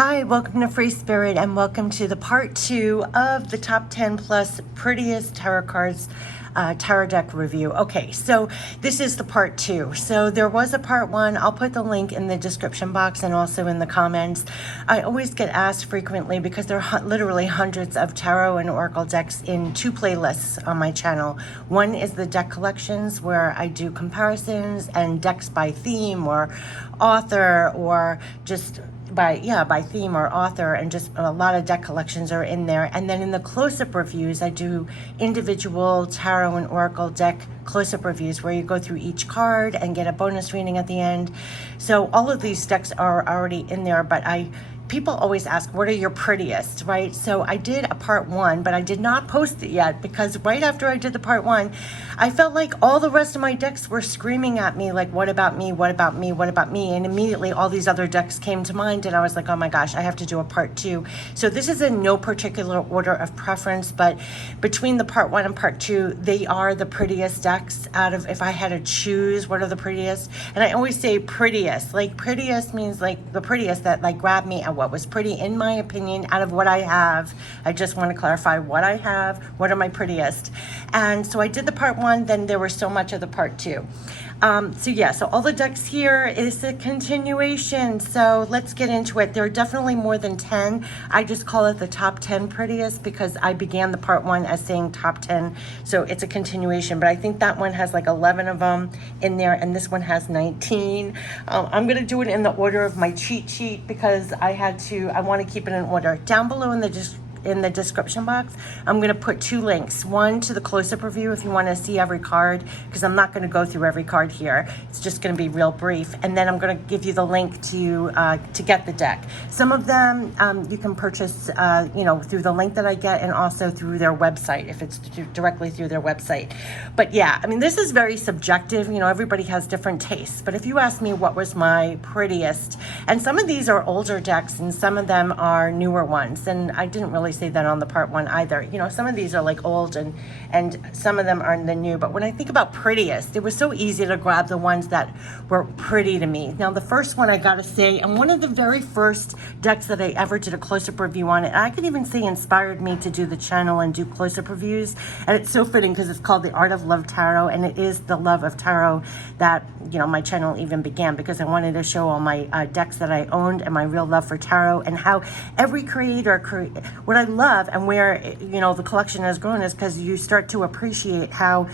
Hi, welcome to Free Spirit and welcome to the part 2 of the top 10 plus prettiest tarot cards tarot deck review. Okay, so this is the part 2. So there was a part 1. I'll put the link in the description box and also in the comments. I always get asked frequently because there are literally hundreds of tarot and oracle decks in 2 playlists on my channel. One is the deck collections where I do comparisons and decks by theme or author or just by theme or author, and just a lot of deck collections are in there. And then in the close-up reviews, I do individual tarot and oracle deck close-up reviews where you go through each card and get a bonus reading at the end. So all of these decks are already in there, but people always ask, what are your prettiest, right? So I did a part 1, but I did not post it yet because right after I did the part 1, I felt like all the rest of my decks were screaming at me like, what about me, what about me, what about me? And immediately all these other decks came to mind and I was like, oh my gosh, I have to do a part 2. So this is in no particular order of preference, but between the part 1 and part 2, they are the prettiest decks out of, if I had to choose, what are the prettiest? And I always say prettiest, like prettiest means like the prettiest that like grab me at what was pretty in my opinion out of what I have. I just want to clarify what I have, what are my prettiest. And so I did the part 1, then there was so much of the part 2. So all the decks here is a continuation. So let's get into it. There are definitely more than 10. I just call it the top 10 prettiest because I began the part 1 as saying top 10. So it's a continuation, but I think that one has like 11 of them in there and this one has 19. I'm going to do it in the order of my cheat sheet because I want to keep it in order. Down below in the description box, I'm going to put 2 links. One to the close-up review if you want to see every card, because I'm not going to go through every card here. It's just going to be real brief. And then I'm going to give you the link to get the deck. Some of them you can purchase through the link that I get and also through their website if it's directly through their website. But yeah, I mean, this is very subjective. You know, everybody has different tastes. But if you ask me what was my prettiest, and some of these are older decks and some of them are newer ones, and I didn't really say that on the part 1 either. You know, some of these are like old and some of them are the new. But when I think about prettiest, it was so easy to grab the ones that were pretty to me. Now the first one I gotta say, and one of the very first decks that I ever did a close-up review on, it I could even say inspired me to do the channel and do close-up reviews, and it's so fitting because it's called the Art of Love Tarot, and it is the love of tarot that, you know, my channel even began because I wanted to show all my decks that I owned and my real love for tarot, and how every creator what I love and where, you know, the collection has grown is because you start to appreciate how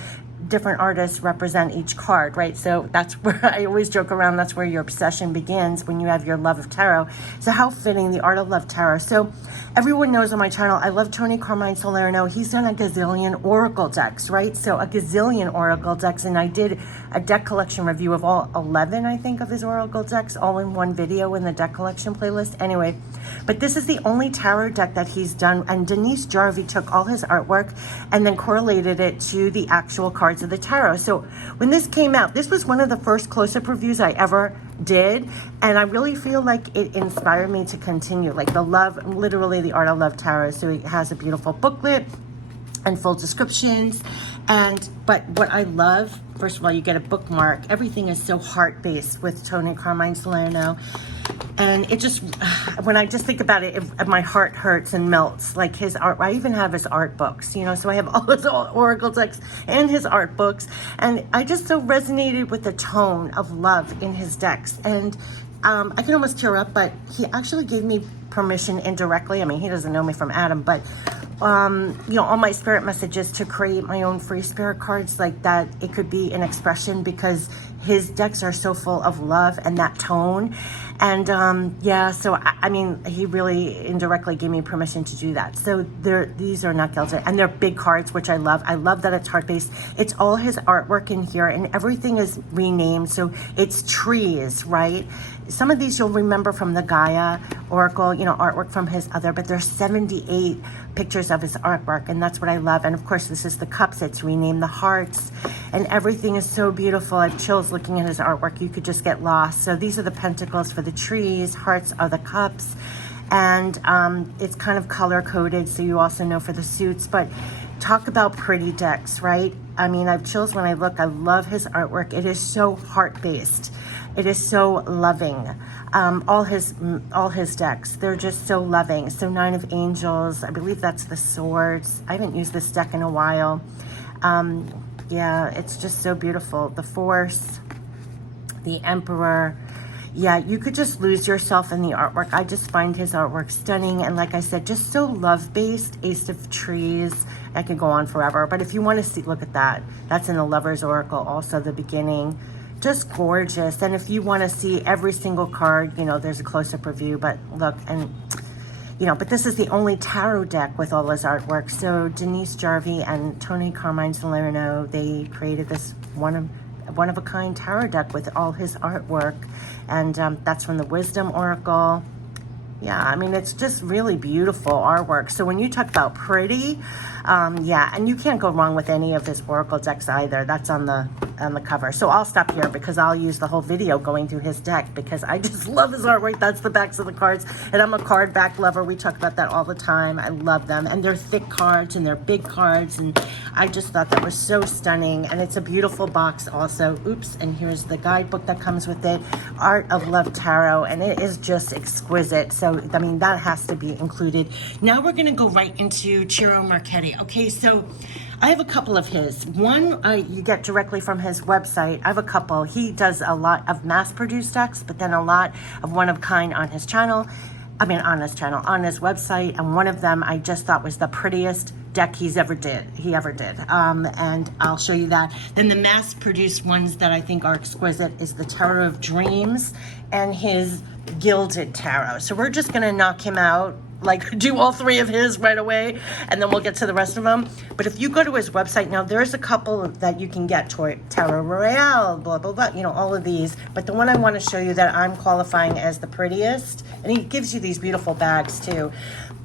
different artists represent each card, right? So that's where I always joke around, that's where your obsession begins, when you have your love of tarot. So how fitting, the Art of Love Tarot. So everyone knows on my channel, I love Tony Carmine Salerno. He's done a gazillion oracle decks, right? So a gazillion oracle decks, and I did a deck collection review of all 11, I think, of his oracle decks, all in one video in the deck collection playlist. Anyway, but this is the only tarot deck that he's done, and Denise Jarvie took all his artwork and then correlated it to the actual cards of the tarot. So when this came out, this was one of the first close-up reviews I ever did, and I really feel like it inspired me to continue, like the love, literally the Art of Love Tarot. So it has a beautiful booklet and full descriptions, but what I love, first of all, you get a bookmark. Everything is so heart-based with Tony Carmine Salerno. And it just, when I just think about it, my heart hurts and melts. Like his art, I even have his art books, you know, so I have all his oracle decks and his art books. And I just so resonated with the tone of love in his decks. And I can almost tear up, but he actually gave me permission indirectly. I mean, he doesn't know me from Adam, but you know, all my spirit messages to create my own free spirit cards like that. It could be an expression because his decks are so full of love and that tone. And yeah, so I mean, he really indirectly gave me permission to do that. So these are not gilded, and they're big cards, which I love. I love that it's heart-based. It's all his artwork in here, and everything is renamed. So it's trees, right? Some of these you'll remember from the Gaia Oracle, you know, artwork from his other, but there's 78 pictures of his artwork, and that's what I love. And of course, this is the cups. It's renamed the hearts, and everything is so beautiful. I have chills looking at his artwork. You could just get lost. So these are the pentacles for the trees, hearts are the cups, and it's kind of color coded, so you also know for the suits. But talk about pretty decks, right? I mean, I have chills when I look. I love his artwork. It is so heart-based. It is so loving. All his decks, they're just so loving. So 9 of Angels, I believe that's the Swords. I haven't used this deck in a while. Yeah, it's just so beautiful. The Force, the Emperor. Yeah, you could just lose yourself in the artwork. I just find his artwork stunning. And like I said, just so love-based. Ace of Trees. I could go on forever. But if you want to see, look at that. That's in the Lover's Oracle, also the beginning. Just gorgeous. And if you want to see every single card, you know, there's a close-up review. But look, and, you know, but this is the only tarot deck with all his artwork. So Denise Jarvie and Tony Carmine Salerno, they created this one-of-a-kind tarot deck with all his artwork. And that's from the Wisdom Oracle. Yeah, I mean, it's just really beautiful artwork. So when you talk about pretty, yeah, and you can't go wrong with any of his Oracle decks either. That's on the cover. So I'll stop here because I'll use the whole video going through his deck because I just love his artwork. That's the backs of the cards. And I'm a card back lover. We talk about that all the time. I love them. And they're thick cards and they're big cards. And I just thought that was so stunning. And it's a beautiful box also. Oops. And here's the guidebook that comes with it. Art of Love Tarot. And it is just exquisite. So, I mean, that has to be included. Now we're going to go right into Ciro Marchetti. Okay, so I have a couple of his. One you get directly from his website. I have a couple. He does a lot of mass-produced decks, but then a lot of one-of-kind on his channel. I mean, on his channel, on his website. And one of them I just thought was the prettiest deck he ever did. And I'll show you that. Then the mass-produced ones that I think are exquisite is the Tarot of Dreams and his Gilded Tarot. So we're just going to knock him out, like do all 3 of his right away, and then we'll get to the rest of them. But if you go to his website now, there's a couple that you can get, Tarot Royale, blah, blah, blah, you know, all of these. But the one I want to show you that I'm qualifying as the prettiest, and he gives you these beautiful bags too,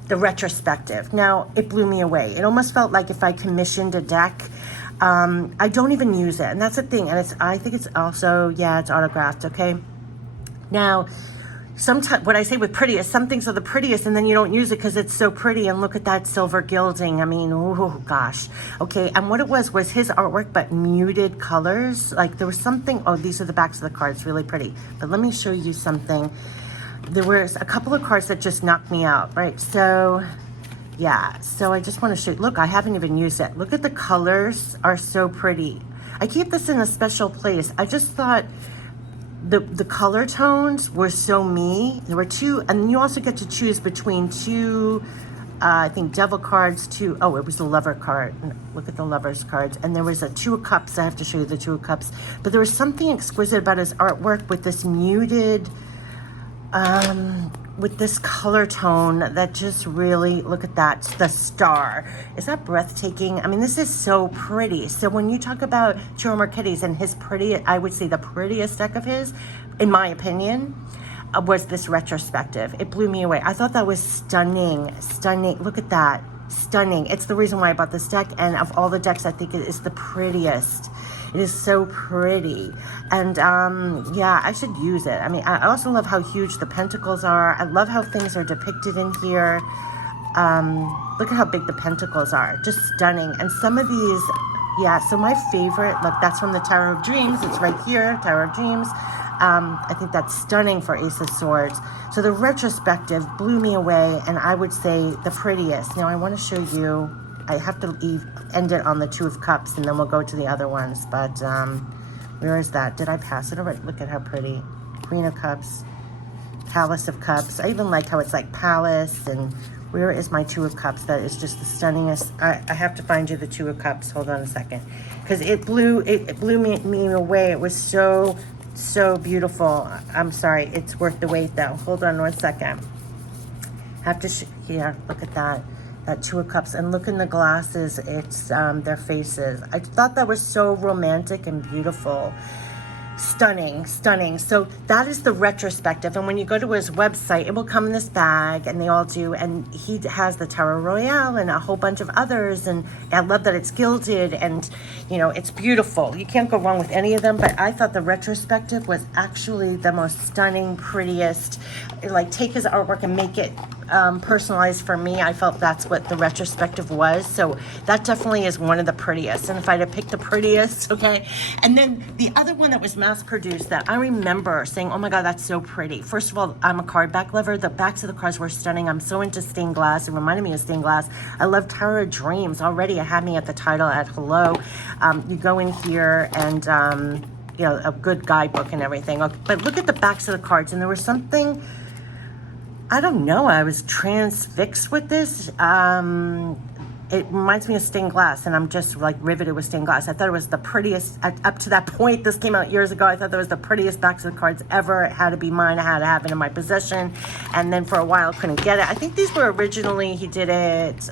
the Retrospective. Now, it blew me away. It almost felt like if I commissioned a deck. I don't even use it, and that's the thing. And I think it's also, yeah, it's autographed, okay? Now, sometimes what I say with prettiest, some things are the prettiest and then you don't use it because it's so pretty. And look at that silver gilding. I mean, oh gosh. Okay, and what it was his artwork, but muted colors. Like there was something, oh, these are the backs of the cards, really pretty. But let me show you something. There was a couple of cards that just knocked me out, right? So, yeah, so I just want to show you. Look, I haven't even used it. Look at the colors are so pretty. I keep this in a special place. I just thought the color tones were so me. There were 2, and you also get to choose between 2, I think devil cards, 2, oh, it was the lover card. Look at the lover's cards. And there was a 2 of cups. I have to show you the 2 of cups. But there was something exquisite about his artwork with this muted, with this color tone that just really, look at that, the star. Is that breathtaking? I mean, this is so pretty. So when you talk about Ciro Marchetti's and his pretty, I would say the prettiest deck of his, in my opinion, was this Retrospective. It blew me away. I thought that was stunning, stunning. Look at that, stunning. It's the reason why I bought this deck, and of all the decks, I think it is the prettiest. It is so pretty. And yeah, I should use it. I mean, I also love how huge the pentacles are. I love how things are depicted in here. Look at how big the pentacles are. Just stunning. And some of these, yeah, so my favorite, look, that's from the Tarot of Dreams. It's right here, Tarot of Dreams. I think that's stunning for Ace of Swords. So the Retrospective blew me away, and I would say the prettiest. Now I want to show you, I have to end it on the 2 of Cups, and then we'll go to the other ones. But where is that? Did I pass it already? Look at how pretty. Queen of Cups, Palace of Cups. I even like how it's like Palace. And where is my 2 of Cups? That is just the stunningest. I have to find you the 2 of Cups. Hold on a second, because it blew me away. It was so beautiful. I'm sorry. It's worth the wait though. Hold on 1 second. Have to here. Look at that. That 2 of Cups, and look in the glasses, it's their faces. I thought that was so romantic and beautiful. Stunning, stunning. So that is the Retrospective, and when you go to his website, it will come in this bag, and they all do, and he has the Tarot Royale and a whole bunch of others, and I love that it's gilded, and you know, it's beautiful. You can't go wrong with any of them, but I thought the Retrospective was actually the most stunning, prettiest. Like, take his artwork and make it personalized for me. I felt that's what the retrospective was. So that definitely is one of the prettiest. And if I had to pick the prettiest, okay. And then the other one that was mass produced that I remember saying, oh my God, that's so pretty. First of all, I'm a card back lover. The backs of the cards were stunning. I'm so into stained glass. It reminded me of stained glass. I love Tarot Dreams. Already I had me at the title at hello. You go in here and, you know, a good guidebook and everything. But look at the backs of the cards. And there was something, I don't know, I was transfixed with this. It reminds me of stained glass, and I'm just like riveted with stained glass. I thought it was the prettiest, up to that point, this came out years ago, I thought that was the prettiest backs of the cards ever. It had to be mine, I had to have it in my possession. And then for a while, couldn't get it. I think these were originally, he did it,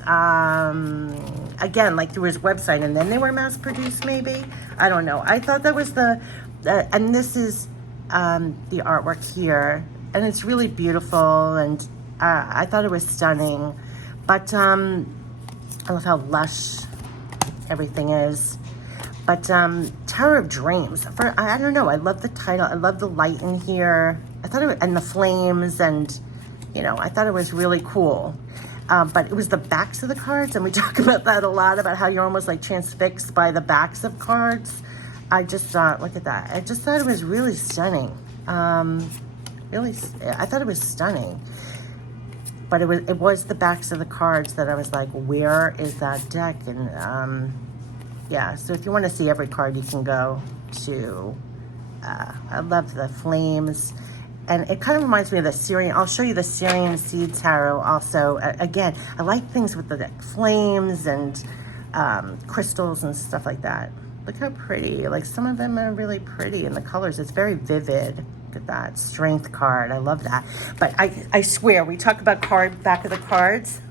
again, like through his website, and then they were mass produced maybe? I don't know. I thought that was and this is the artwork here. And it's really beautiful, and I thought it was stunning. But I love how lush everything is. But Tower of Dreams, I don't know, I love the title. I love the light in here. I thought it was, and the flames, and you know, I thought it was really cool. But it was the backs of the cards, and we talk about that a lot, about how you're almost like transfixed by the backs of cards. I just thought, look at that. I just thought it was really stunning. Really, I thought it was stunning. But it was the backs of the cards that I was like, where is that deck? And yeah, so if you want to see every card, you can go to, I love the flames. And it kind of reminds me of the SIRIAN. I'll show you the SIRIAN Seed Tarot also. Again, I like things with the flames and crystals and stuff like that. Look how pretty. Like, some of them are really pretty in the colors. It's very vivid. Look at that strength card. I love that. But I swear, we talk about back of the cards.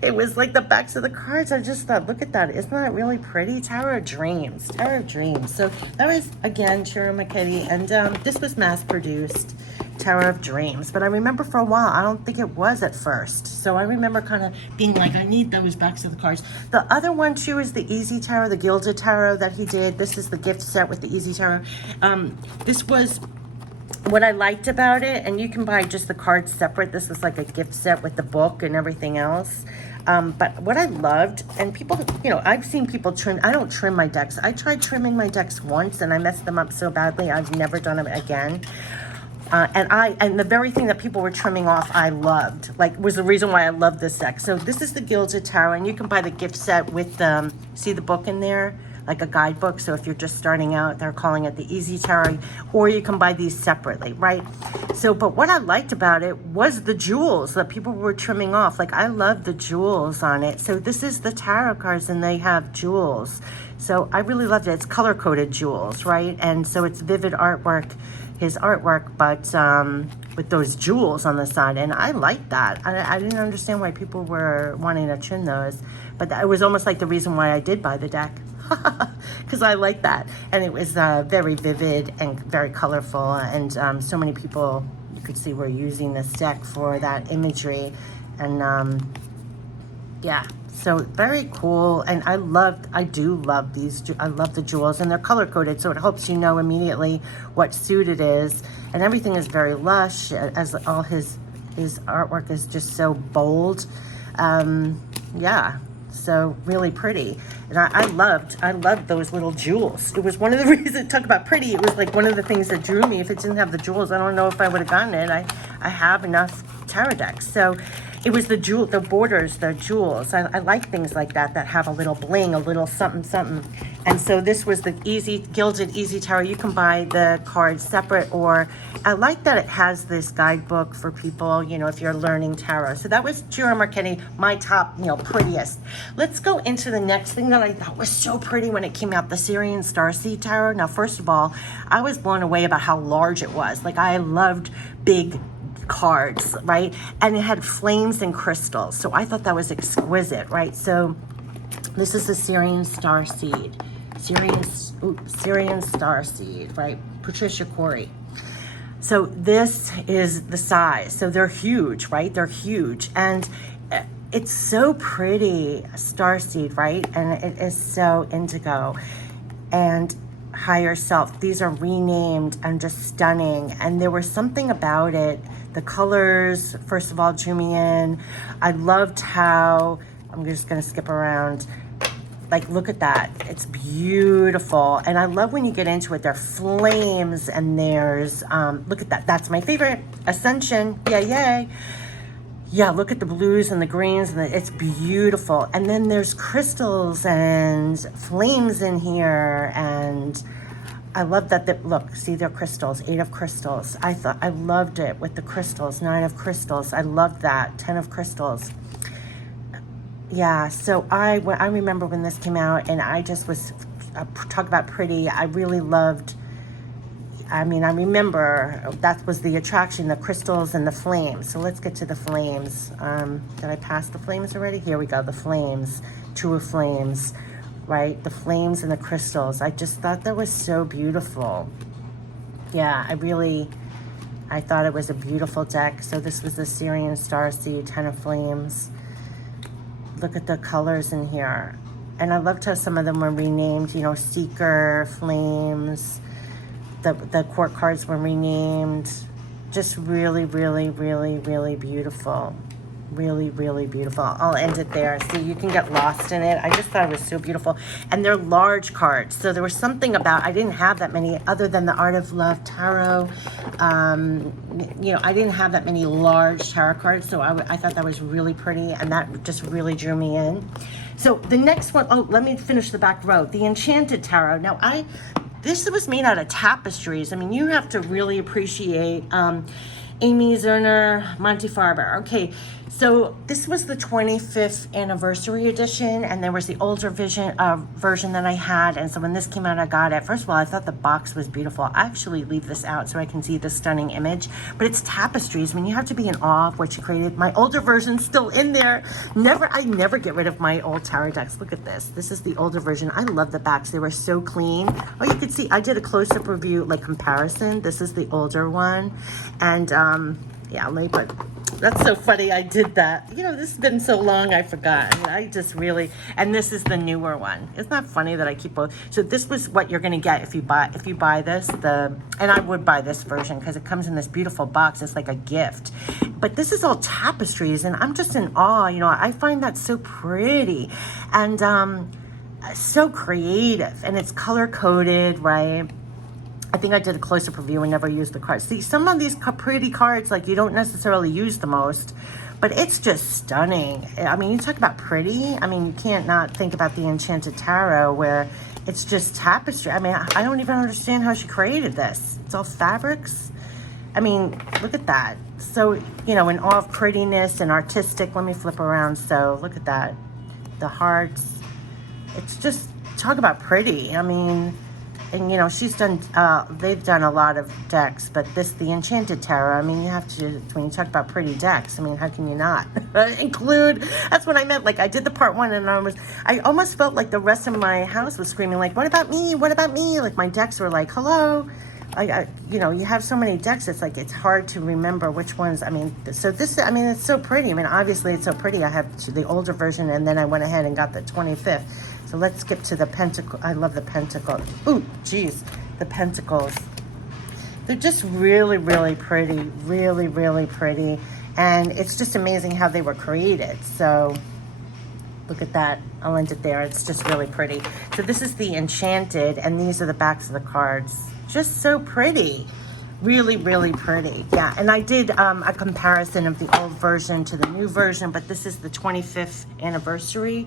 It was like the backs of the cards. I just thought, look at that. Isn't that really pretty? Tarot Dreams. Tarot Dreams. So that was, again, Chiro McKitty. And this was mass produced, Tarot of Dreams. But I remember for a while, I don't think it was at first. So I remember kind of being like, I need those backs of the cards. The other one, too, is the Easy Tarot, the Gilded Tarot that he did. This is the gift set with the Easy Tarot. This was what I liked about it, and you can buy just the cards separate. This is like a gift set with the book and everything else. But what I loved, and people, you know, I've seen people trim. I don't trim my decks. I tried trimming my decks once, and I messed them up so badly. I've never done it again. And the very thing that people were trimming off, I loved. Like, was the reason why I love this deck. So this is the Gilded Tarot, and you can buy the gift set with see the book in there? Like a guidebook. So if you're just starting out, they're calling it the Easy Tarot, or you can buy these separately, right? So, but what I liked about it was the jewels that people were trimming off. Like, I love the jewels on it. So this is the tarot cards, and they have jewels. So I really loved it. It's color-coded jewels, right? And so it's vivid artwork, his artwork, but with those jewels on the side. And I liked that. I didn't understand why people were wanting to trim those, but it was almost like the reason why I did buy the deck. Because I like that. And it was very vivid and very colorful, and so many people, you could see, were using this deck for that imagery. And yeah, so very cool. And I do love these. I love the jewels, and they're color coded, so it helps you know immediately what suit it is. And everything is very lush, as all his artwork is just so bold. Yeah, so really pretty. And I loved those little jewels. It was one of the reasons, talk about pretty, it was like one of the things that drew me. If it didn't have the jewels, I don't know if I would have gotten it. I have enough tarot decks. So it was the borders, the jewels. I like things like that have a little bling, a little something, something. And so this was the Gilded Easy Tarot. You can buy the cards separate, or I like that it has this guidebook for people, you know, if you're learning tarot. So that was Chiro McKitty, my top, you know, prettiest. Let's go into the next thing that I thought was so pretty when it came out, the SIRIAN Starseed Tarot. Now, first of all, I was blown away about how large it was. Like, I loved big cards, right? And it had flames and crystals. So I thought that was exquisite, right? So this is the SIRIAN Starseed. SIRIAN Starseed, right? Patricia Corey. So this is the size. So they're huge, right? They're huge. And it's so pretty, Starseed, right? And it is so indigo. And higher self. These are renamed and just stunning. And there was something about it The colors, first of all, drew me in. I loved how, I'm just gonna skip around. Like, look at that. It's beautiful. And I love when you get into it, there are flames and there's, look at that. That's my favorite. Ascension. Yay, yay. Yeah, look at the blues and the greens, and it's beautiful. And then there's crystals and flames in here, and I love that. Look, see, they're crystals. 8 of crystals. I loved it with the crystals. 9 of crystals. I loved that. 10 of crystals. Yeah, so I remember when this came out, and I just was talk about pretty. I really loved. I mean, I remember that was the attraction, the crystals and the flames. So let's get to the flames. Did I pass the flames already? Here we go, the flames. 2 of flames, right? The flames and the crystals. I just thought that was so beautiful. Yeah, I thought it was a beautiful deck. So this was the SIRIAN Starseed, 10 of flames. Look at the colors in here. And I loved how some of them were renamed, you know, Seeker, Flames. The court cards were renamed. Just really, really, really, really beautiful. Really, really beautiful. I'll end it there. See, you can get lost in it. I just thought it was so beautiful. And they're large cards. So there was something about, I didn't have that many other than the Art of Love Tarot. You know, I didn't have that many large tarot cards. So I thought that was really pretty. And that just really drew me in. So the next one, oh, let me finish the back row. The Enchanted Tarot. Now, this was made out of tapestries. I mean, you have to really appreciate Amy Zerner Montefarber. Okay, so this was the 25th anniversary edition, and there was the older version that I had. And so when this came out, I got it. First of all, I thought the box was beautiful. I actually leave this out so I can see the stunning image. But it's tapestries. I mean, you have to be in awe of what she created. My older version's still in there. I never get rid of my old tarot decks. Look at this. This is the older version. I love the backs. They were so clean. Oh, you can see I did a close-up review, like comparison. This is the older one. And yeah, let me put, that's so funny I did that. You know, this has been so long I forgot. I just really, and this is the newer one. Isn't that funny that I keep both? So this was what you're gonna get if you buy this, and I would buy this version because it comes in this beautiful box. It's like a gift. But this is all tapestries, and I'm just in awe. You know, I find that so pretty and so creative, and it's color coded, right? I think I did a close-up review and never used the cards. See, some of these pretty cards, like, you don't necessarily use the most, but it's just stunning. I mean, you talk about pretty. I mean, you can't not think about the Enchanted Tarot, where it's just tapestry. I mean, I don't even understand how she created this. It's all fabrics. I mean, look at that. So, you know, in awe of prettiness and artistic. Let me flip around. So, look at that. The hearts. It's just, talk about pretty. I mean, and you know, she's done, they've done a lot of decks, but the Enchanted Tarot, I mean, you have to, when you talk about pretty decks, I mean, how can you not include, that's what I meant. Like, I did the part 1, and I almost felt like the rest of my house was screaming, like, what about me? What about me? Like, my decks were like, hello. You know, you have so many decks, it's like, it's hard to remember which ones. I mean, so this, I mean, it's so pretty. I mean, obviously it's so pretty. I have the older version, and then I went ahead and got the 25th. So let's skip to the pentacle. I love the pentacle. Ooh, geez, the pentacles. They're just really, really pretty. Really, really pretty. And it's just amazing how they were created. So look at that. I'll end it there. It's just really pretty. So this is the Enchanted, and these are the backs of the cards. Just so pretty. Really, really pretty. Yeah, and I did a comparison of the old version to the new version, but this is the 25th anniversary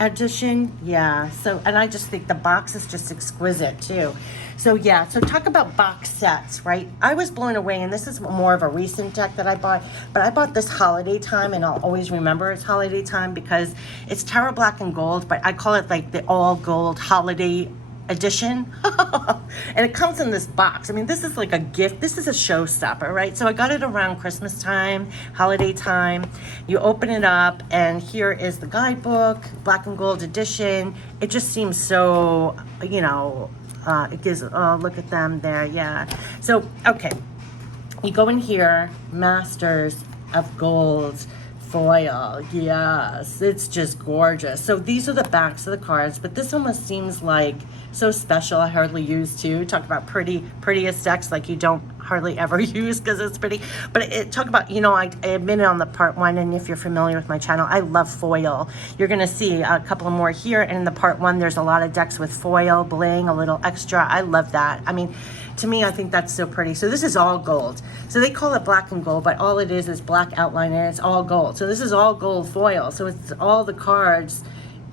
edition. Yeah, so, and I just think the box is just exquisite too. So yeah, so talk about box sets, right? I was blown away, and this is more of a recent deck that I bought, but I bought this holiday time, and I'll always remember it's holiday time because it's Terra Black and Gold, but I call it like the all gold holiday edition. And it comes in this box. I mean, this is like a gift. This is a showstopper, right? So I got it around Christmas time, holiday time. You open it up, and here is the guidebook, Black and Gold edition. It just seems so, you know, it gives, oh, look at them there. Yeah. So, okay. You go in here, Masters of Gold foil. Yes, it's just gorgeous. So these are the backs of the cards, but this almost seems like so special. I hardly use too. Talk about prettiest decks, like you don't hardly ever use because it's pretty. But talk about, you know, I admitted on the part 1, and if you're familiar with my channel, I love foil. You're going to see a couple more here, and in the part 1, there's a lot of decks with foil, bling, a little extra. I love that. I mean, to me, I think that's so pretty. So this is all gold. So they call it black and gold, but all it is black outline, and it's all gold. So this is all gold foil. So it's all the cards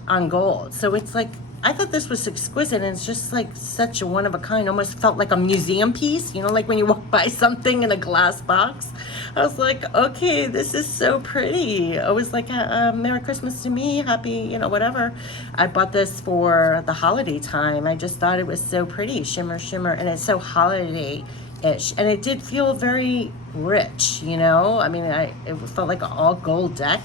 on gold. So it's like, I thought this was exquisite, and it's just like such a one of a kind. Almost felt like a museum piece, you know, like when you walk by something in a glass box. I was like, okay, this is so pretty. I was like, Merry Christmas to me, happy, you know, whatever. I bought this for the holiday time. I just thought it was so pretty, shimmer, shimmer, and it's so holiday-ish. And it did feel very rich, you know. I mean, it felt like an all gold deck.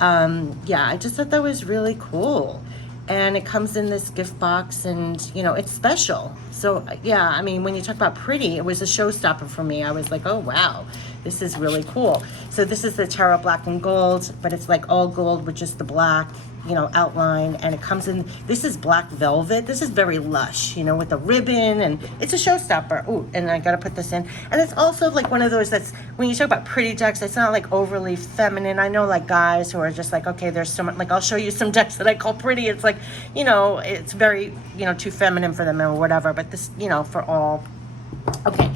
Yeah, I just thought that was really cool. And it comes in this gift box, and you know, it's special. So yeah, I mean, when you talk about pretty, it was a showstopper for me. I was like, oh wow, this is really cool. So this is the Terra black and gold, but it's like all gold with just the black, you know, outline, and it comes in, this is black velvet. This is very lush, you know, with the ribbon, and it's a showstopper. Ooh, and I gotta put this in. And it's also like one of those that's, when you talk about pretty decks, it's not like overly feminine. I know like guys who are just like, okay, there's so much, like I'll show you some decks that I call pretty. It's like, you know, it's very, you know, too feminine for them or whatever, but this, you know, for all. Okay.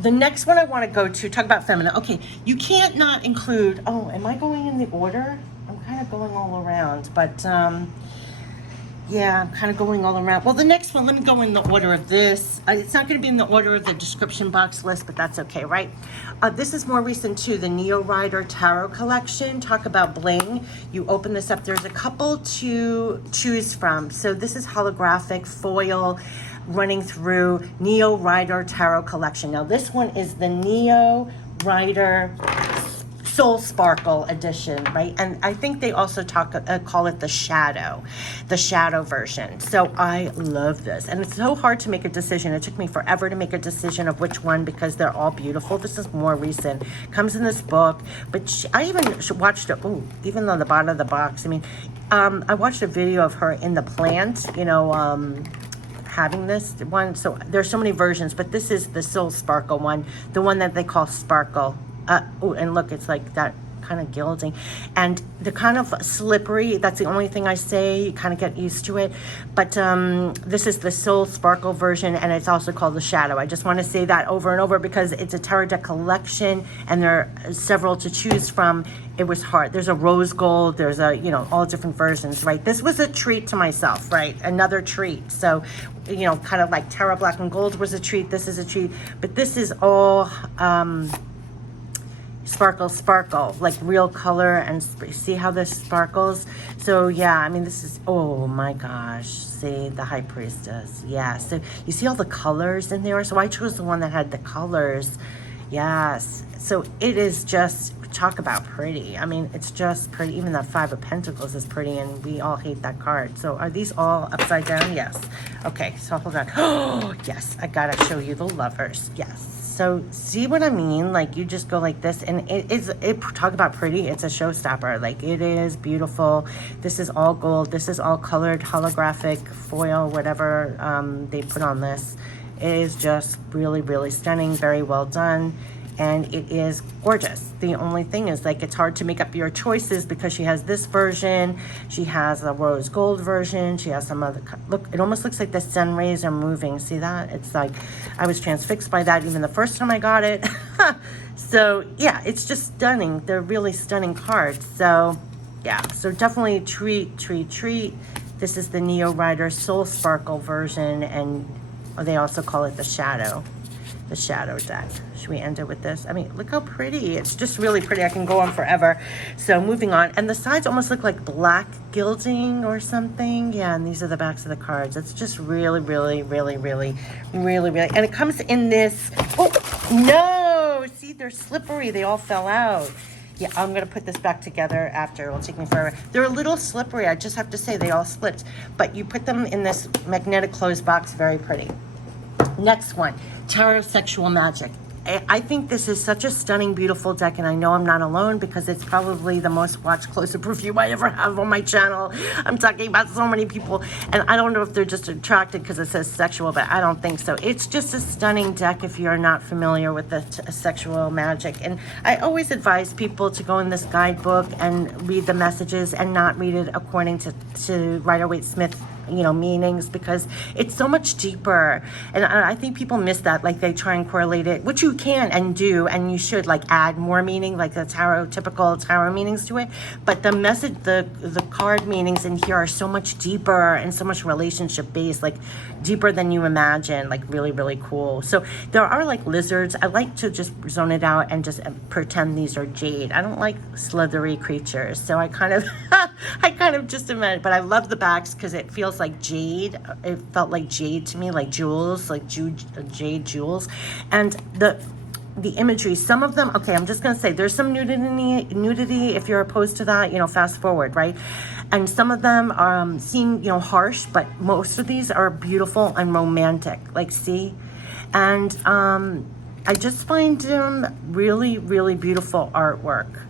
The next one I want to go to, talk about feminine. Okay, you can't not include, oh, am I going in the order? I'm kind of going all around, but yeah, I'm kind of going all around. Well, the next one, let me go in the order of this. It's not going to be in the order of the description box list, but that's okay, right? This is more recent too, the Neo Rider Tarot collection. Talk about bling. You open this up, there's a couple to choose from. So this is holographic foil running through Neo Rider Tarot collection. Now this one is the Neo Rider Soul Sparkle edition, right? And I think they also call it the shadow version. So I love this, and it's so hard to make a decision. It took me forever to make a decision of which one because they're all beautiful. This is more recent, comes in this book, but I even watched it. Oh, even on the bottom of the box. I mean, I watched a video of her in the plant, you know, having this one. So there's so many versions, but this is the Soul Sparkle one, the one that they call Sparkle. Oh, and look, it's like that kind of gilding, and the kind of slippery. That's the only thing I say. You kind of get used to it. But this is the Soul Sparkle version, and it's also called the Shadow. I just want to say that over and over because it's a tarot deck collection, and there are several to choose from. It was hard. There's a rose gold. There's a, you know, all different versions, right? This was a treat to myself, right? Another treat. So, you know, kind of like Terra Black and Gold was a treat. This is a treat, but this is all sparkle, like real color, and see how this sparkles. So yeah, I mean, this is, oh my gosh, see the High Priestess. Yeah, so you see all the colors in there. So I chose the one that had the colors. Yes, so it is just, talk about pretty. I mean, it's just pretty. Even that Five of Pentacles is pretty, and we all hate that card. So are these all upside down? Yes. Okay, so hold on. Oh yes, I gotta show you the Lovers. Yes. So see what I mean? Like you just go like this, and talk about pretty. It's a showstopper. Like it is beautiful. This is all gold. This is all colored holographic foil, whatever they put on this. It is just really, really stunning. Very well done. And it is gorgeous. The only thing is, like, it's hard to make up your choices because she has this version, she has a rose gold version, she has some other, look, it almost looks like the sun rays are moving. See that? It's like, I was transfixed by that even the first time I got it. So yeah, it's just stunning. They're really stunning cards. So yeah, so definitely treat. This is the Neo Rider Soul Sparkle version, and they also call it the Shadow deck. Should we end it with this? I mean, look how pretty. It's just really pretty. I can go on forever. So moving on. And the sides almost look like black gilding or something. Yeah, and these are the backs of the cards. It's just really, really, really, really, really, really. And it comes in this. Oh, no. See, they're slippery. They all fell out. Yeah, I'm going to put this back together after. It will take me forever. They're a little slippery. I just have to say they all slipped. But you put them in this magnetic closed box. Very pretty. Next one, Tarot Sexual Magic. I think this is such a stunning, beautiful deck, and I know I'm not alone because it's probably the most watched close-up review I ever have on my channel. I'm talking about so many people, and I don't know if they're just attracted because it says sexual, but I don't think so. It's just a stunning deck if you're not familiar with the sexual magic. And I always advise people to go in this guidebook and read the messages and not read it according to Rider-Waite-Smith, you know, meanings, because it's so much deeper. And I think people miss that. Like, they try and correlate it, which you can and do, and you should, like, add more meaning, like the tarot, typical tarot meanings to it. But the message, the card meanings in here are so much deeper and so much relationship based, like deeper than you imagine, like really, really cool. So there are like lizards. I like to just zone it out and just pretend these are jade. I don't like slithery creatures, so I kind of I kind of just imagine, but I love the backs because it feels like jade. It felt like jade to me, like jewels, like jade jewels. And the imagery, some of them, okay, I'm just gonna say there's some nudity. If you're opposed to that, you know, fast forward, right? And some of them seem, you know, harsh, but most of these are beautiful and romantic, like, see? And I just find them really, really beautiful artwork.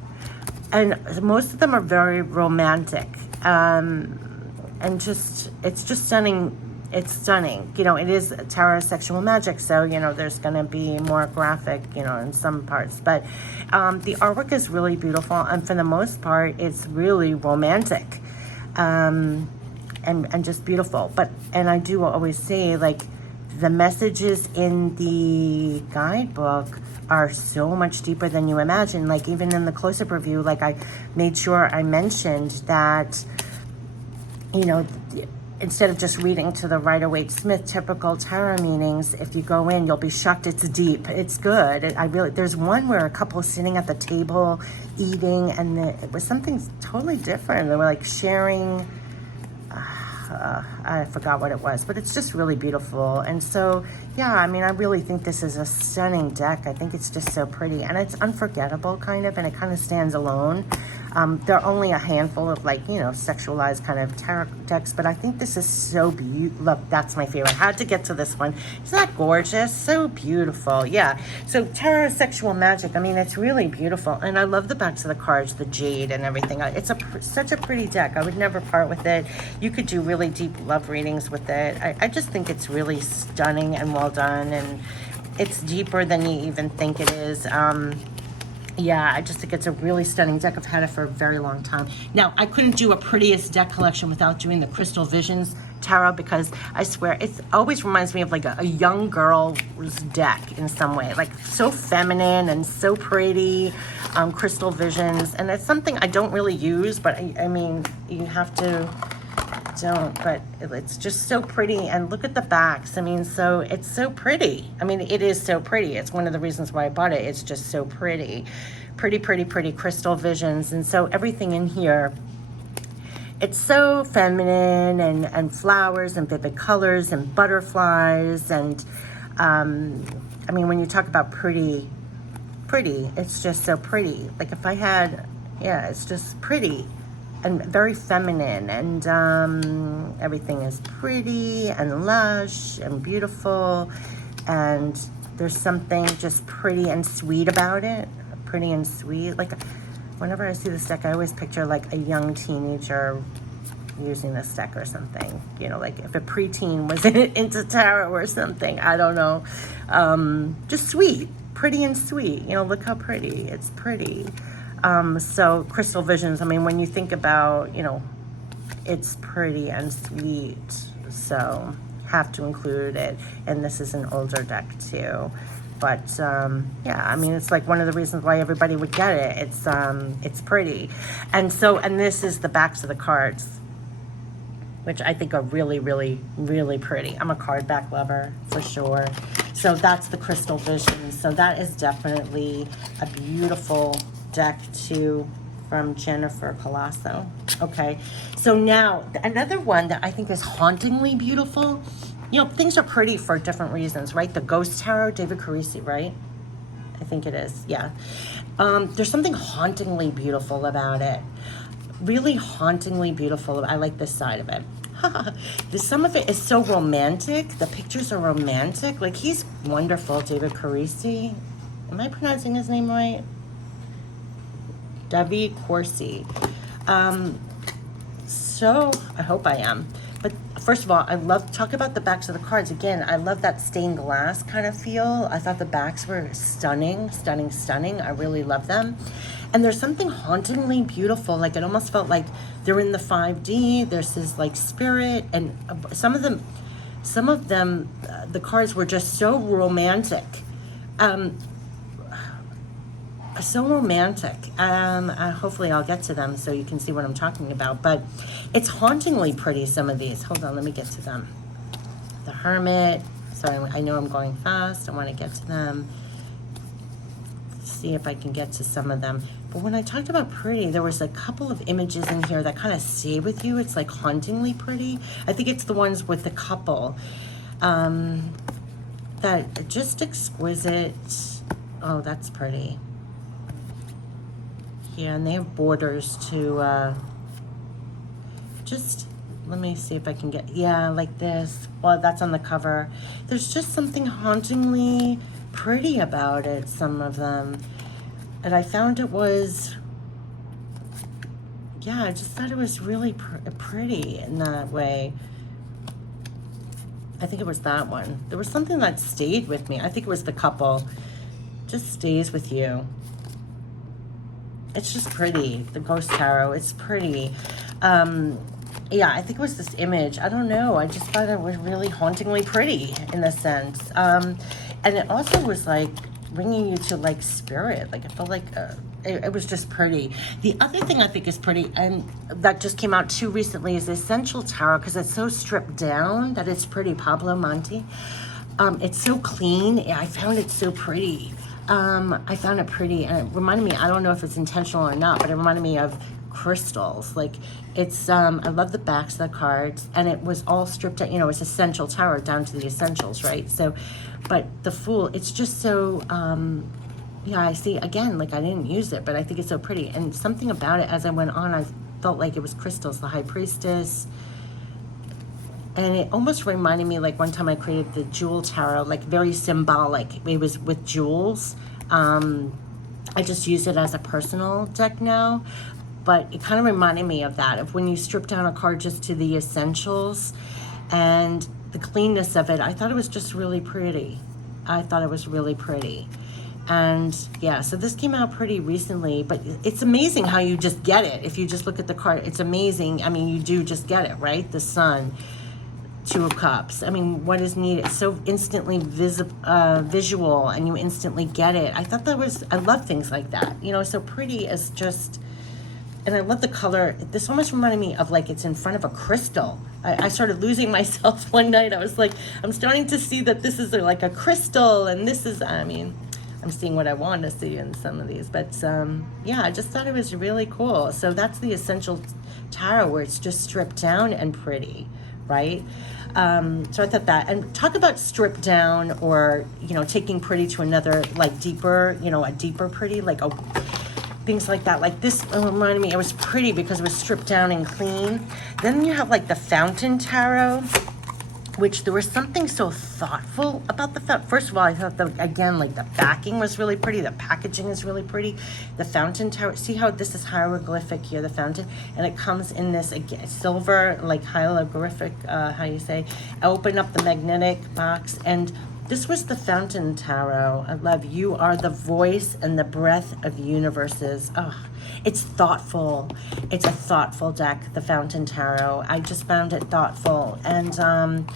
And most of them are very romantic. And just, it's just stunning. It's stunning. You know, it is tarot sexual magic, so, you know, there's going to be more graphic, you know, in some parts. But the artwork is really beautiful, and for the most part, it's really romantic and just beautiful. And I do always say, like, the messages in the guidebook are so much deeper than you imagine. Like, even in the close-up review, like, I made sure I mentioned that, you know, instead of just reading to the Rider-Waite-Smith typical tarot meanings, if you go in, you'll be shocked. It's deep. It's good. There's one where a couple sitting at the table eating, and it was something totally different. They were like sharing. I forgot what it was, but it's just really beautiful. And so, yeah, I mean, I really think this is a stunning deck. I think it's just so pretty, and it's unforgettable, kind of, and it kind of stands alone. There are only a handful of, like, you know, sexualized kind of tarot decks, but I think this is so beautiful. Look, that's my favorite. I had to get to this one. Isn't that gorgeous? So beautiful. Yeah. So tarot sexual magic. I mean, it's really beautiful, and I love the backs of the cards, the jade and everything. It's such a pretty deck. I would never part with it. You could do really deep love readings with it. I just think it's really stunning and well done, and it's deeper than you even think it is. Yeah, I just think it's a really stunning deck. I've had it for a very long time. Now, I couldn't do a Prettiest deck collection without doing the Crystal Visions Tarot, because I swear it always reminds me of like a young girl's deck in some way. Like, so feminine and so pretty, Crystal Visions. And it's something I don't really use, but I mean, you have to... don't, but it's just so pretty. And look at the backs. I mean, so it's so pretty. I mean, it is so pretty. It's one of the reasons why I bought it. It's just so pretty. Pretty, pretty, pretty Crystal Visions. And so everything in here, it's so feminine, and flowers and vivid colors and butterflies. And I mean, when you talk about pretty, it's just so pretty. Like, if I had, yeah, it's just pretty. And very feminine, and everything is pretty and lush and beautiful, and there's something just pretty and sweet about it. Pretty and sweet. Like, whenever I see this deck, I always picture like a young teenager using this deck or something. You know, like if a preteen was into tarot or something. I don't know. Just sweet, pretty and sweet. You know, look how pretty. It's pretty. So Crystal Visions, I mean, when you think about, you know, it's pretty and sweet, so have to include it. And this is an older deck too, but yeah, I mean, it's like one of the reasons why everybody would get it. It's pretty. And so, and this is the backs of the cards, which I think are really, really, really pretty. I'm a card back lover for sure. So that's the Crystal Visions. So that is definitely a beautiful deck too, from Jennifer Colasso. Okay, so now another one that I think is hauntingly beautiful. You know, things are pretty for different reasons, right? The Ghost Tarot, David Carisi, right? I think it is, yeah. There's something hauntingly beautiful about it. Really hauntingly beautiful. I like this side of it. Some of it is so romantic. The pictures are romantic. Like, he's wonderful, David Carisi. Am I pronouncing his name right? David Corsi. So I hope I am. But first of all, I love, talk about the backs of the cards. Again, I love that stained glass kind of feel. I thought the backs were stunning, stunning, stunning. I really love them. And there's something hauntingly beautiful. Like it almost felt like they're in the 5D. There's this like spirit, and some of them, the cards were just so romantic. So romantic. Hopefully I'll get to them so you can see what I'm talking about. But it's hauntingly pretty, some of these. Hold on, let me get to them. The Hermit. Sorry, I know I'm going fast. I want to get to them. See if I can get to some of them. But when I talked about pretty, there was a couple of images in here that kind of stay with you. It's like hauntingly pretty. I think it's the ones with the couple. That are just exquisite. Oh, that's pretty. Yeah, and they have borders to, just, let me see if I can get, yeah, like this. Well, that's on the cover. There's just something hauntingly pretty about it, some of them. And I found it was, yeah, I just thought it was really pretty in that way. I think it was that one. There was something that stayed with me. I think it was the couple. Just stays with you. It's just pretty. The Ghost Tarot, it's pretty. Yeah, I think it was this image. I don't know. I just thought it was really hauntingly pretty in a sense. And it also was like bringing you to like spirit. Like it felt like it was just pretty. The other thing I think is pretty, and that just came out too recently, is Essential Tarot, because it's so stripped down that it's pretty. Pablo Monti. It's so clean. I found it so pretty. I found it pretty, and it reminded me, I don't know if it's intentional or not, but it reminded me of crystals. Like it's, I love the backs of the cards, and it was all stripped out, you know, it's Essential Tarot down to the essentials, right? So, but the Fool, it's just so, yeah, I see, again, like I didn't use it, but I think it's so pretty. And something about it as I went on, I felt like it was crystals, the High Priestess. And it almost reminded me, like one time I created the Jewel Tarot, like very symbolic. It was with jewels. I just use it as a personal deck now. But it kind of reminded me of that, of when you strip down a card just to the essentials and the cleanness of it. I thought it was just really pretty. I thought it was really pretty. And yeah, so this came out pretty recently, but it's amazing how you just get it. If you just look at the card, it's amazing. I mean, you do just get it, right? The Sun. Two of Cups. I mean, what is needed? It's so instantly visual, and you instantly get it. I thought that was, I love things like that. You know, so pretty as just, and I love the color. This almost reminded me of like it's in front of a crystal. I started losing myself one night. I was like, I'm starting to see that this is like a crystal, and this is, I mean, I'm seeing what I want to see in some of these. But yeah, I just thought it was really cool. So that's the Essential Tarot, where it's just stripped down and pretty, right? So I thought that, and talk about stripped down, or, you know, taking pretty to another, like deeper, you know, a deeper pretty, like things like that. Like this reminded me, it was pretty because it was stripped down and clean. Then you have like the Fountain Tarot, which there was something so thoughtful about the first of all, I thought again, like the backing was really pretty, the packaging is really pretty. The Fountain Tarot, see how this is hieroglyphic here, the fountain, and it comes in this again silver, like hieroglyphic, how you say, open up the magnetic box. And this was the Fountain Tarot. I love, you are the voice and the breath of universes. Oh, it's thoughtful. It's a thoughtful deck, the Fountain Tarot. I just found it thoughtful, and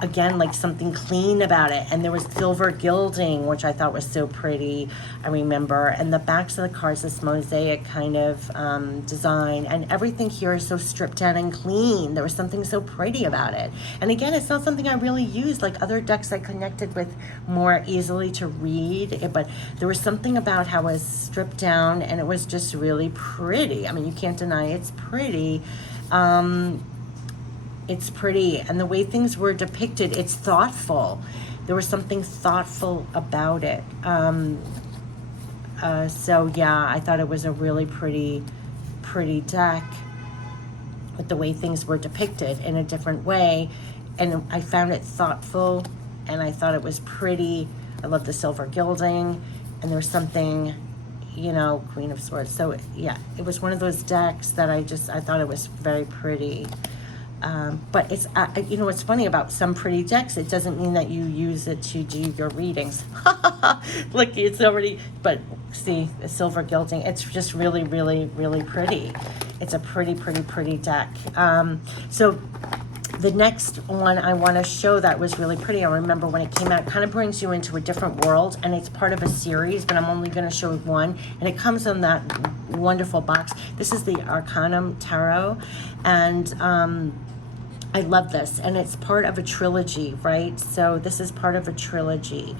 again, like something clean about it. And there was silver gilding, which I thought was so pretty, I remember. And the backs of the cards, this mosaic kind of design, and everything here is so stripped down and clean. There was something so pretty about it. And again, it's not something I really used, like other decks I connected with more easily to read, but there was something about how it was stripped down, and it was just really pretty. I mean, you can't deny it's pretty. It's pretty, and the way things were depicted, it's thoughtful. There was something thoughtful about it. So yeah, I thought it was a really pretty deck with the way things were depicted in a different way. And I found it thoughtful, and I thought it was pretty. I love the silver gilding. and there's something, you know, Queen of Swords. So yeah, it was one of those decks that I thought it was very pretty. But it's, you know, what's funny about some pretty decks, it doesn't mean that you use it to do your readings. Look, it's already, but see, the silver gilding, it's just really, really, really pretty. It's a pretty, pretty, pretty deck. So the next one I want to show that was really pretty, I remember when it came out, it kind of brings you into a different world, and it's part of a series, but I'm only going to show one, and it comes in that wonderful box. This is the Arcanum Tarot, and I love this, and it's part of a trilogy, right? So this is part of a trilogy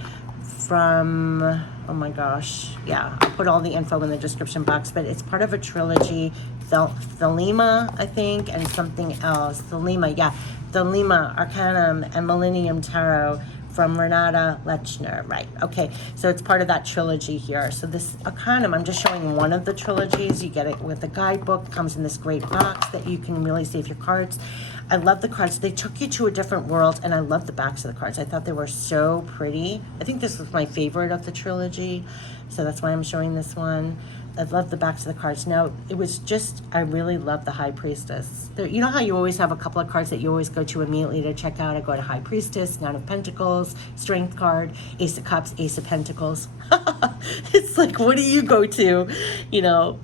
from, oh my gosh, yeah, I'll put all the info in the description box, but it's part of a trilogy, Thelema, I think, and something else. Thelema, yeah, Thelema, Arcanum, and Millennium Tarot from Renata Lechner, right? Okay, so it's part of that trilogy here. So this Arcanum, I'm just showing one of the trilogies. You get it with the guidebook, comes in this great box that you can really save your cards. I love the cards. They took you to a different world, and I love the backs of the cards. I thought they were so pretty. I think this was my favorite of the trilogy, so that's why I'm showing this one. I love the backs of the cards. Now, it was just, I really love the High Priestess. There, you know how you always have a couple of cards that you always go to immediately to check out? I go to High Priestess, Nine of Pentacles, Strength card, Ace of Cups, Ace of Pentacles. It's like, what do you go to? You know,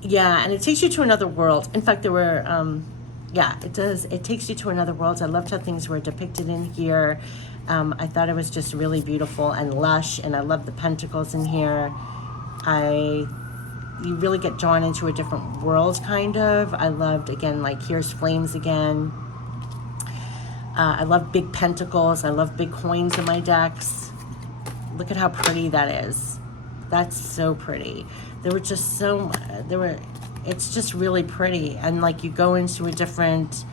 yeah, and it takes you to another world. In fact, there were, yeah, it does. It takes you to another world. I loved how things were depicted in here. I thought it was just really beautiful and lush, and I love the pentacles in here. You really get drawn into a different world, kind of. I loved, again, like, here's flames again. I love big pentacles. I love big coins in my decks. Look at how pretty that is. That's so pretty. There were just so, it's just really pretty. And like, you go into a different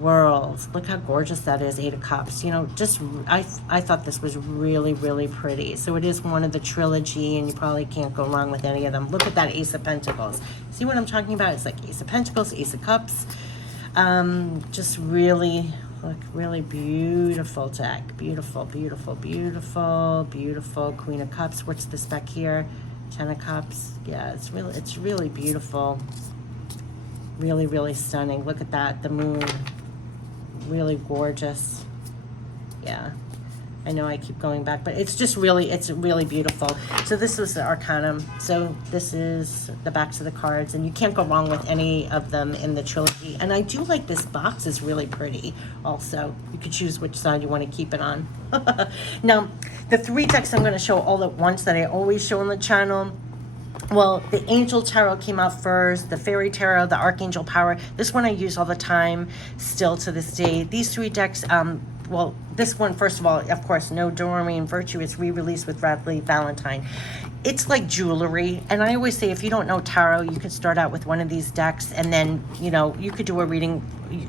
world. Look how gorgeous that is, Eight of Cups. You know, just, I thought this was really, really pretty. So it is one of the trilogy, and you probably can't go wrong with any of them. Look at that Ace of Pentacles. See what I'm talking about? It's like Ace of Pentacles, Ace of Cups. Just really, look, really beautiful deck. Beautiful, beautiful, beautiful, beautiful. Queen of Cups. What's this back here? Ten of Cups. Yeah, it's really beautiful. Really, really stunning. Look at that, the moon. Really gorgeous. Yeah, I know I keep going back, but it's just really, it's really beautiful. So this was the Arcanum. So this is the backs of the cards, and you can't go wrong with any of them in the trilogy. And I do like this box, is really pretty also. You could choose which side you want to keep it on. Now, the three decks I'm going to show all at once that I always show on the channel. Well, the Angel Tarot came out first, the Fairy Tarot, the Archangel Power. This one I use all the time, still to this day. These three decks, well, this one, first of all, of course, No Doreen Virtue is re-released with Radley Valentine. It's like jewelry, and I always say, if you don't know tarot, you could start out with one of these decks, and then, you know, you could do a reading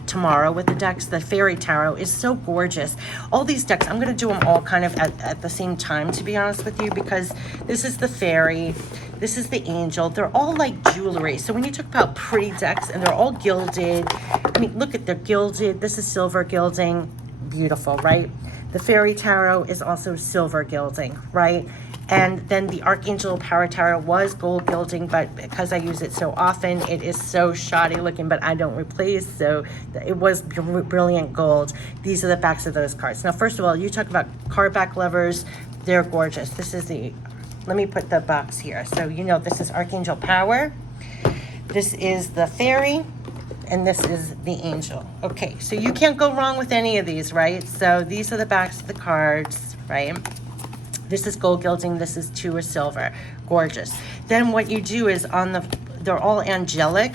tomorrow with the decks. The Fairy Tarot is so gorgeous. All these decks, I'm going to do them all kind of at the same time, to be honest with you, because this is the Fairy, this is the Angel. They're all like jewelry. So when you talk about pretty decks, and they're all gilded, I mean, look at, they're gilded. This is silver gilding. Beautiful, right? The Fairy Tarot is also silver gilding, right? And then the Archangel Power Tarot was gold gilding, but because I use it so often, it is so shoddy looking, but I don't replace, so it was brilliant gold. These are the backs of those cards. Now, first of all, you talk about card back lovers, they're gorgeous. This is the, let me put the box here. So, you know, this is Archangel Power, this is the Fairy, and this is the Angel. Okay, so you can't go wrong with any of these, right? So these are the backs of the cards, right? This is gold gilding, this is two is silver. Gorgeous. Then what you do is on the, they're all angelic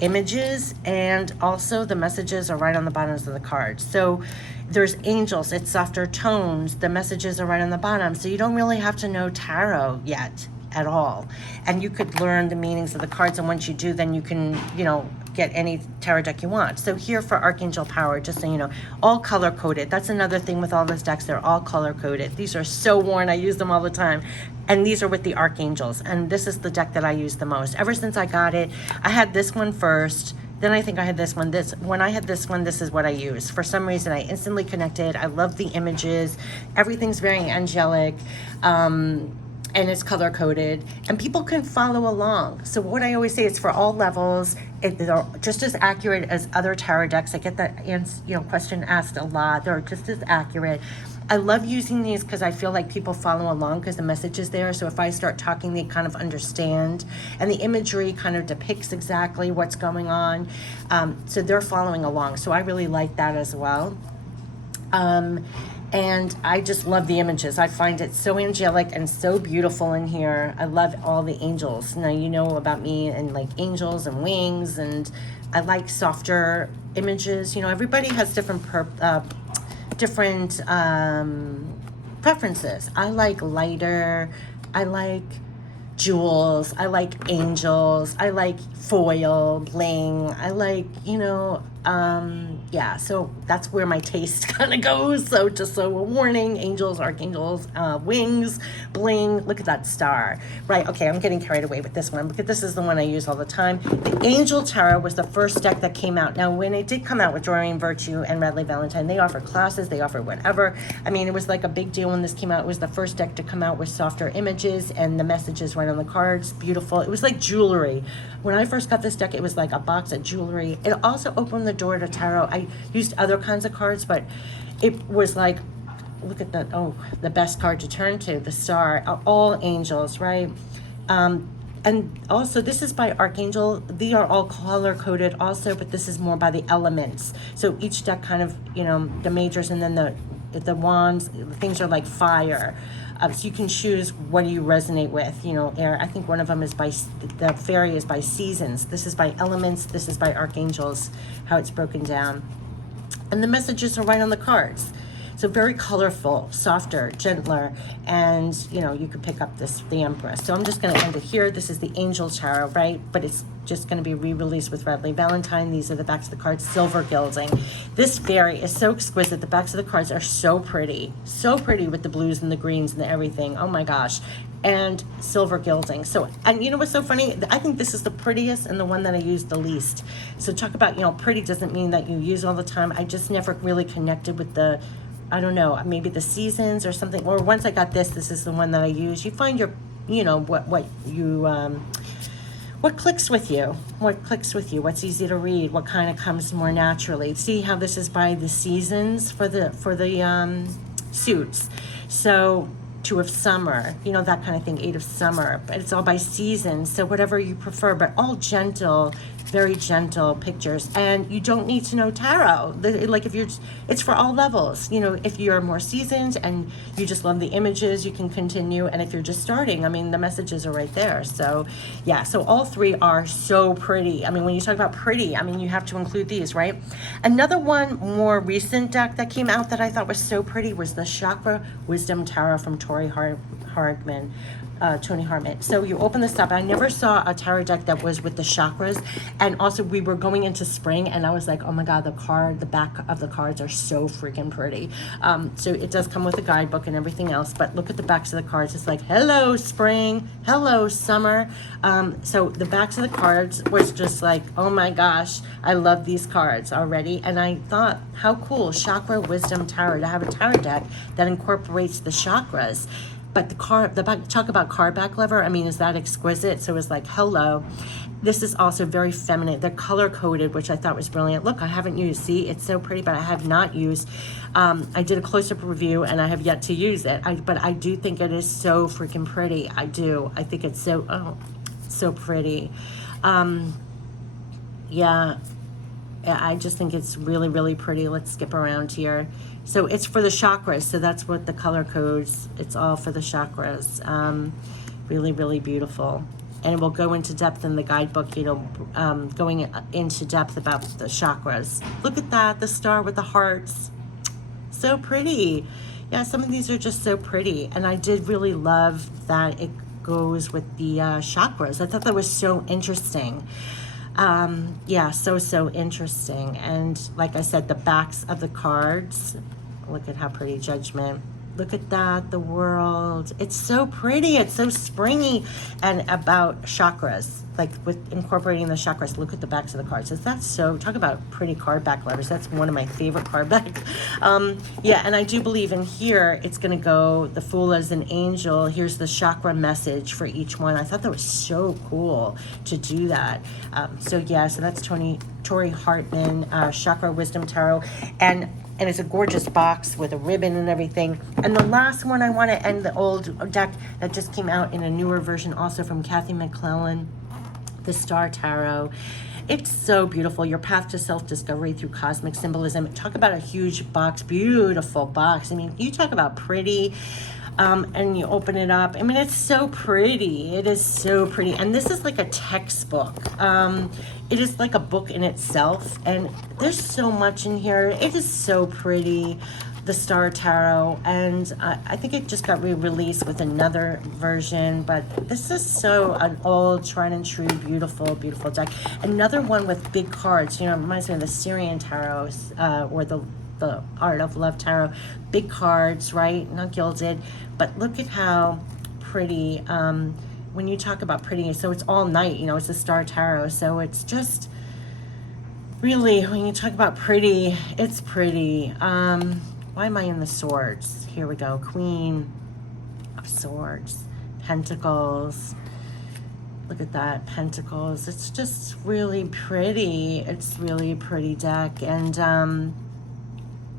images, and also the messages are right on the bottoms of the cards. So there's angels, it's softer tones, the messages are right on the bottom. So you don't really have to know tarot yet at all. And you could learn the meanings of the cards, and once you do, then you can, you know, get any tarot deck you want. So here for Archangel Power, just so you know, all color coded. That's another thing with all those decks, they're all color coded. These are so worn, I use them all the time. And these are with the Archangels, and this is the deck that I use the most. Ever since I got it, I had this one first, Then I think I had this one. When I had this one, this is what I used. For some reason, I instantly connected. I love the images. Everything's very angelic. And it's color coded, and people can follow along. So what I always say is for all levels, they're just as accurate as other tarot decks. I get that question asked a lot. They're just as accurate. I love using these because I feel like people follow along because the message is there. So if I start talking, they kind of understand, and the imagery kind of depicts exactly what's going on. So they're following along. So I really like that as well. And I just love the images. I find it so angelic and so beautiful in here. I love all the angels. Now, you know about me and like angels and wings, and I like softer images. Everybody has different preferences. I like lighter. I like jewels. I like angels. I like foil, bling. I like, yeah, so that's where my taste kind of goes. So just so a warning, angels, archangels, wings, bling. Look at that star. Right, okay, I'm getting carried away with this one because this is the one I use all the time. The Angel Tarot was the first deck that came out. Now, when it did come out with Doreen Virtue and Radley Valentine, they offered classes, they offered whatever. I mean, it was like a big deal when this came out. It was the first deck to come out with softer images and the messages right on the cards. Beautiful. It was like jewelry. When I first got this deck, it was like a box of jewelry. It also opened the door to tarot. I used other kinds of cards, but it was like, look at that. Oh, the best card to turn to, the star, all angels, right? And also this is by Archangel. They are all color coded also, but this is more by the elements. So each deck kind of, the majors, and then the wands, things are like fire. So you can choose what you resonate with, air. I think one of them is the fairy is by seasons. This is by elements. This is by archangels, how it's broken down. And the messages are right on the cards. So very colorful, softer, gentler, and you could pick up the Empress. So I'm just going to end it here. This is the Angel Tarot, right? But it's just going to be re-released with Radley Valentine. These are the backs of the cards, silver gilding. This fairy is so exquisite. The backs of the cards are so pretty with the blues and the greens and the everything. Oh my gosh. And silver gilding. So, and you know what's so funny? I think this is the prettiest and the one that I use the least. So talk about, pretty doesn't mean that you use all the time. I just never really connected with the, I don't know, maybe the seasons or something. Or once I got this is the one that I use. You find your, what clicks with you, what's easy to read, what kind of comes more naturally. See how this is by the seasons for the suits. So 2 of summer, that kind of thing, 8 of summer, but it's all by seasons. So whatever you prefer, but all gentle, very gentle pictures. And you don't need to know tarot. Like it's for all levels. If you're more seasoned and you just love the images, you can continue. And if you're just starting, the messages are right there. So yeah, so all 3 are so pretty. When you talk about pretty, you have to include these, right? Another one, more recent deck that came out that I thought was so pretty was the Chakra Wisdom Tarot from Tony Hartman. So you open this up. I never saw a tarot deck that was with the chakras. And also we were going into spring and I was like, oh my God, the back of the cards are so freaking pretty. So it does come with a guidebook and everything else, but look at the backs of the cards. It's like, hello spring, hello summer. So the backs of the cards was just like, oh my gosh, I love these cards already. And I thought, how cool, Chakra Wisdom Tarot, to have a tarot deck that incorporates the chakras. But talk about card back lever. Is that exquisite? So it was like, hello. This is also very feminine. They're color coded, which I thought was brilliant. Look, I haven't used. See, it's so pretty, but I have not used. I did a close-up review, and I have yet to use it. But I do think it is so freaking pretty. I do. I think it's so pretty. Yeah. I just think it's really, really pretty. Let's skip around here. So it's for the chakras. So that's what the color codes, it's all for the chakras. Really, really beautiful. And it will go into depth in the guidebook, going into depth about the chakras. Look at that, the star with the hearts. So pretty. Yeah, some of these are just so pretty. And I did really love that it goes with the chakras. I thought that was so interesting. Yeah, so interesting. And like I said, the backs of the cards, look at how pretty. Judgment, Look at that, the world. It's so pretty. It's so springy. And about chakras, like with incorporating the chakras. Look at the backs of the cards. That's so, talk about pretty card back letters. That's one of my favorite card backs. Yeah, and I do believe in here, it's going to go the Fool as an angel. Here's the chakra message for each one. I thought that was so cool to do that. So yeah, so that's Tori Hartman, Chakra Wisdom Tarot. And it's a gorgeous box with a ribbon and everything. And the last one I want to end the old deck that just came out in a newer version, also from Kathy McClellan, the Star Tarot. It's so beautiful. Your path to self-discovery through cosmic symbolism. Talk about a huge box, beautiful box. I mean, you talk about pretty. And you open it up. I mean, it's so pretty. It is so pretty. And this is like a textbook. It is like a book in itself. And there's so much in here. It is so pretty, the Star Tarot. And I think it just got re-released with another version. But this is so an old, tried and true, beautiful, beautiful deck. Another one with big cards. You know, it reminds me of the SIRIAN Tarot or the Art of Love Tarot. Big cards, right? Not gilded. But look at how pretty, when you talk about pretty, so it's all night, you know, it's a Star Tarot. So it's just really, when you talk about pretty, it's pretty. Why am I in the swords? Here we go. Queen of Swords, Pentacles. Look at that, Pentacles. It's just really pretty. It's really a pretty deck. And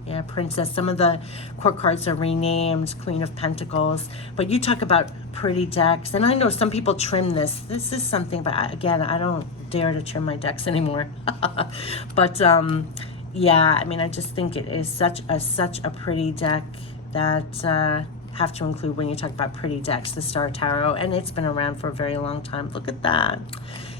yeah, Princess. Some of the court cards are renamed, Queen of Pentacles. But you talk about pretty decks. And I know some people trim this. This is something, but again, I don't dare to trim my decks anymore. But yeah, I mean, I just think it is such a pretty deck that have to include when you talk about pretty decks, the Star Tarot. And it's been around for a very long time. Look at that.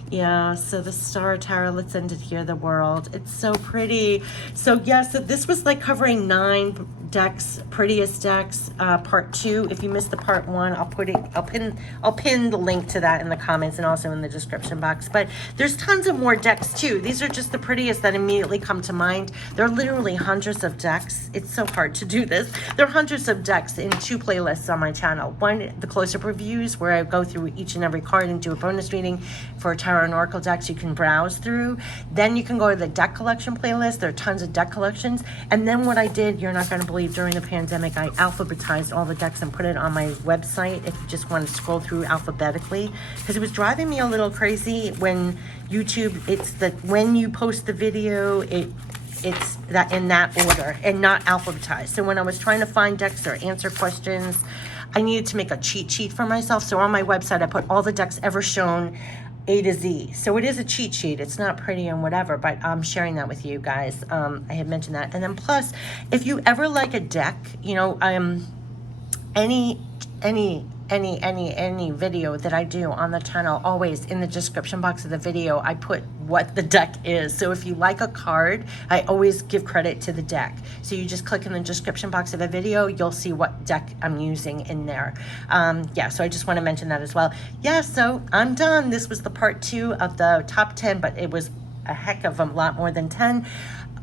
Yeah, so the Star Tarot, let's end it here, the world. It's so pretty. So yes, so this was like covering 9 decks, prettiest decks, part 2. If you missed the part 1, I'll pin the link to that in the comments and also in the description box. But there's tons of more decks too. These are just the prettiest that immediately come to mind. There are literally hundreds of decks. It's so hard to do this. There are hundreds of decks in 2 playlists on my channel. One, the close-up reviews, where I go through each and every card and do a bonus reading for Tarot and Oracle decks you can browse through. Then you can go to the deck collection playlist. There are tons of deck collections. And then what I did, you're not going to believe, during the pandemic, I alphabetized all the decks and put it on my website if you just want to scroll through alphabetically, because it was driving me a little crazy when YouTube, it's that when you post the video, it's that in that order and not alphabetized. So when I was trying to find decks or answer questions, I needed to make a cheat sheet for myself. So on my website, I put all the decks ever shown, A to Z. So it is a cheat sheet. It's not pretty and whatever, but I'm sharing that with you guys. I had mentioned that. And then plus, if you ever like a deck, you know, any video that I do on the channel, always in the description box of the video, I put what the deck is. So if you like a card, I always give credit to the deck. So you just click in the description box of a video, you'll see what deck I'm using in there. Yeah, so I just want to mention that as well. Yeah, so I'm done. This was the part 2 of the top 10, but it was a heck of a lot more than 10.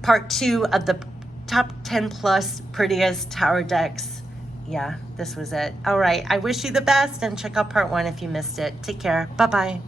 Part 2 of the top 10 plus prettiest tarot decks. Yeah, this was it. All right, I wish you the best, and check out part 1 if you missed it. Take care. Bye-bye.